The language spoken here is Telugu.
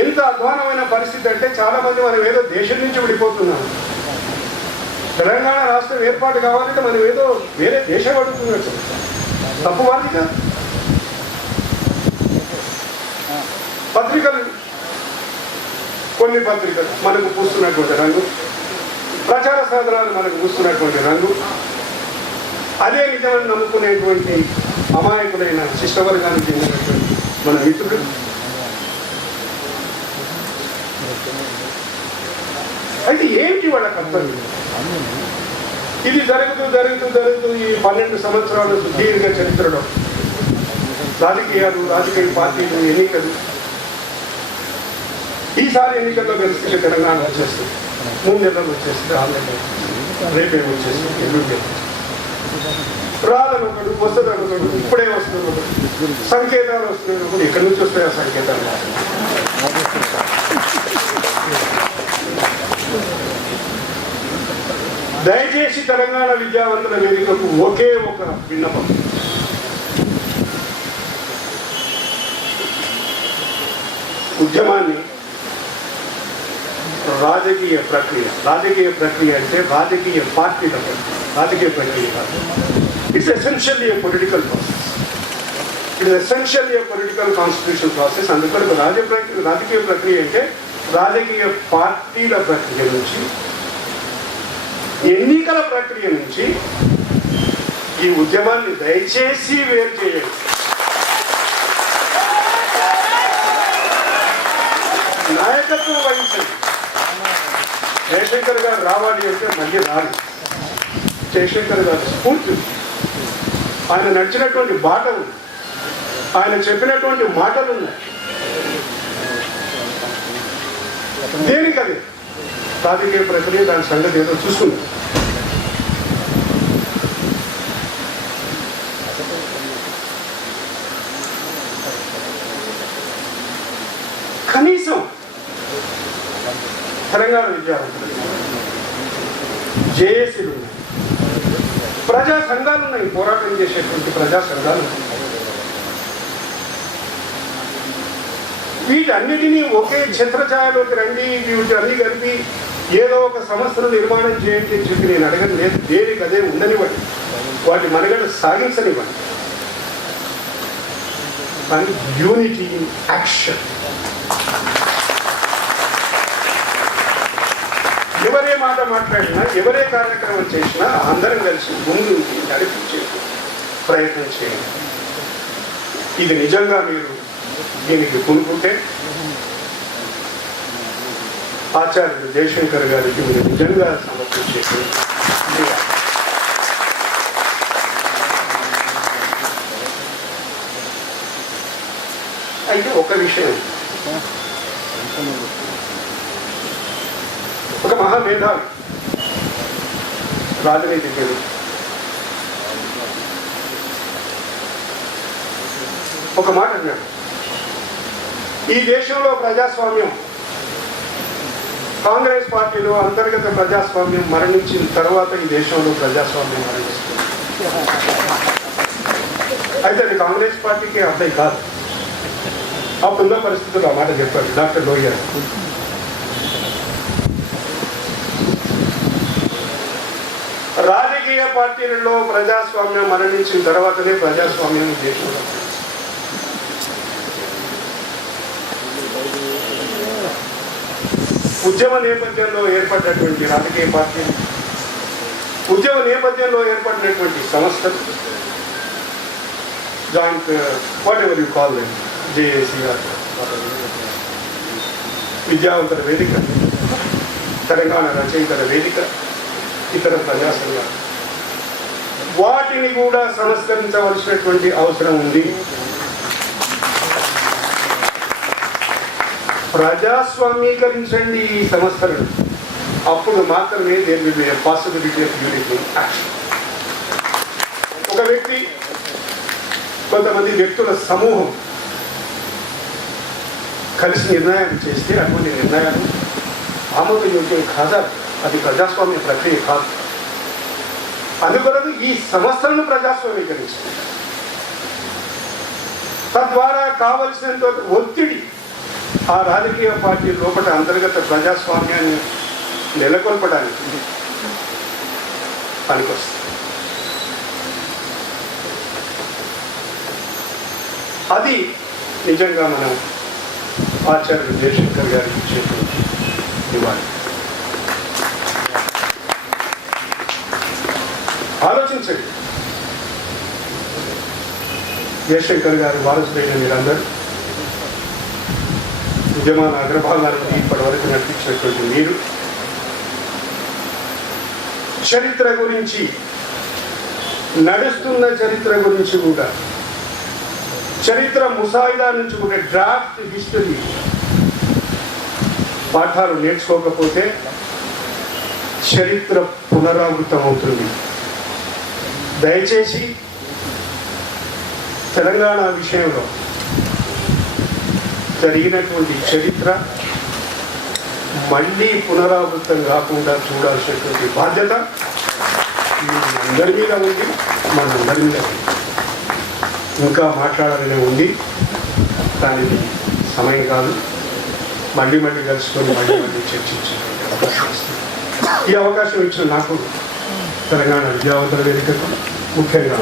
ఎంత అధ్వానమైన పరిస్థితి అంటే చాలా మంది మనం ఏదో దేశం నుంచి విడిపోతున్నాం. తెలంగాణ రాష్ట్రం ఏర్పాటు కావాలంటే మనం ఏదో వేరే దేశం అడుగుతున్నట్టు. తప్పు వాదిగా పత్రికలు, కొన్ని పత్రికలు మనకు పూస్తున్నటువంటి రంగు, ప్రచార సాధనాలు మనకు పూస్తున్నటువంటి రంగు, అదే నిజమని నమ్ముకునేటువంటి అమాయకులైన శిష్టవర్గానికి చెందినటువంటి మన మిత్రులు. అయితే ఏంటి వాళ్ళ కర్తవ్యం? ఇది జరుగుతూ ఈ 12 సంవత్సరాల సుదీర్ఘ చరిత్రలో రాజకీయ పార్టీలు, ఎన్నికలు, ఈసారి ఎన్నికల్లో గెలిస్తే తెలంగాణ వచ్చేస్తుంది, 3 నెలలు వచ్చేస్తుంది, 6 నెలలు, రేపే వచ్చేస్తుంది, ఎల్లుండి రాదని ఒకడు, వస్తుందని ఒకడు, ఇప్పుడే వస్తుంది ఒకడు, సంకేతాలు వస్తున్నాయి ఒకడు. ఎక్కడి నుంచి వస్తాయి ఆ సంకేతాలు? దయచేసి తెలంగాణ విద్యావంతుల వేదికకు ఒకే ఒక విన్నపం. ఉద్యమాన్ని రాజకీయ ప్రక్రియ అంటే రాజకీయ పార్టీల రాజకీయ ప్రక్రియ కాదు. It's essentially A political process. It's essentially A political constitution process. అందుకని రాజకీయ ప్రక్రియ అంటే రాజకీయ పార్టీల ప్రక్రియ నుంచి, ఎన్నికల ప్రక్రియ నుంచి ఈ ఉద్యమాన్ని దయచేసి వేరు చేయండి. నాయకత్వం వహించండి. జయశంకర్ గారు రావాలి అంటే మళ్ళీ రాలి. జయశంకర్ గారు స్ఫూర్తి, ఆయన నడిచినటువంటి బాట ఉంది, ఆయన చెప్పినటువంటి మాటలు ఉన్నాయి. దేనికది రాజకీయ ప్రక్రియ, దాని సంగతి ఏదో చూసుకుందాం. కనీసం తెలంగాణ విద్యావంతులు, జేఏసీలు ఉన్నాయి, ప్రజా సంఘాలు ఉన్నాయి, పోరాటం చేసేటువంటి ప్రజా సంఘాలు ఉన్నాయి. వీటన్నిటినీ ఒకే ఛత్రఛాయలోకి రండి, వీటన్ని కలిపి ఏదో ఒక సంస్థను నిర్మాణం చేయండి అని చెప్పి నేను అడగను. లేదు, దేనికి అదే ఉండనివ్వండి, వాటి మనుగడ సాగించనివ్వండి. కానీ యూనిటీ ఇన్ యాక్షన్. ఎవరే మాట మాట్లాడినా, ఎవరే కార్యక్రమం చేసినా అందరం కలిసి ముందు నడిపించే ప్రయత్నం చేయండి. ఇది నిజంగా మీరు దీనికి కొనుక్కుంటే ఆచార్యుడు జయశంకర్ గారికి మీరు నిజంగా సమర్పించేసి. అయితే ఒక విషయం, ఒక మహామేధావి రాజనీతిజ్ఞుడు ఒక మాట అన్నాడు, ఈ దేశంలో ప్రజాస్వామ్యం, కాంగ్రెస్ పార్టీలో అంతర్గత ప్రజాస్వామ్యం మరణించిన తర్వాత ఈ దేశంలో ప్రజాస్వామ్యం మరణిస్తుంది. అయితే అది కాంగ్రెస్ పార్టీకి అర్థం కాదు. అప్పుడున్న పరిస్థితులు ఆ మాట చెప్పాడు డాక్టర్ లోహియా. రాజకీయ పార్టీలలో ప్రజాస్వామ్యం మరణించిన తర్వాతనే ప్రజాస్వామ్యం దేశంలో. ఉద్యమ నేపథ్యంలో ఏర్పడినటువంటి రాజకీయ పార్టీలు, ఉద్యమ నేపథ్యంలో ఏర్పడినటువంటి సంస్థలు, joint whatever you call them, JAC, విద్యావంతుల వేదిక, తెలంగాణ రచయితల వేదిక, ఇతర ప్రజా సంఘాలు, వాటిని కూడా సంస్కరించవలసినటువంటి అవసరం ఉంది. ప్రజాస్వామీకరించండి ఈ సంస్థలను, అప్పుడు మాత్రమే there will be a possibility of unity in action. ఒక వ్యక్తి, కొంతమంది వ్యక్తుల సమూహం కలిసి నిర్ణయాలు చేస్తే అటువంటి నిర్ణయాలు ఆమోదయోగ్యం కాదా? అది ప్రజాస్వామ్య ప్రక్రియ కాదు. అందుకొరకు ఈ సంస్థలను ప్రజాస్వామీకరించాలి. తద్వారా కావలసినంత ఒత్తిడి ఆ రాజకీయ పార్టీ లోపల అంతర్గత ప్రజాస్వామ్యాన్ని నెలకొల్పడానికి పనికొస్తుంది. అది నిజంగా మనం ఆచార్యుడు జయశంకర్ గారికి ఇచ్చేటువంటి ఇవ్వాలి. ఆలోచించండి, జయశంకర్ గారి వారసులైన మీరందరూ ఉద్యమాల అగ్రభాగానికి ఇప్పటి వరకు నడిపించినటువంటి మీరు చరిత్ర గురించి, నడుస్తున్న చరిత్ర గురించి కూడా, చరిత్ర ముసాయిదా నుంచి కూడా డ్రాఫ్ట్ హిస్టరీ పాఠాలు నేర్చుకోకపోతే చరిత్ర పునరావృతం అవుతుంది. దయచేసి తెలంగాణ విషయంలో జరిగినటువంటి చరిత్ర మళ్ళీ పునరావృతం కాకుండా చూడాల్సినటువంటి బాధ్యత అందరి మీద ఉంది, మనందరి మీద ఉంది. ఇంకా మాట్లాడాలనే ఉంది, దానికి సమయం కాదు. మళ్ళీ కలుసుకొని మళ్ళీ చర్చించేటువంటి అవకాశం వస్తుంది. ఈ అవకాశం ఇచ్చిన నాకు తెలంగాణ విద్యావంతుల వేదికకు ముఖ్యంగా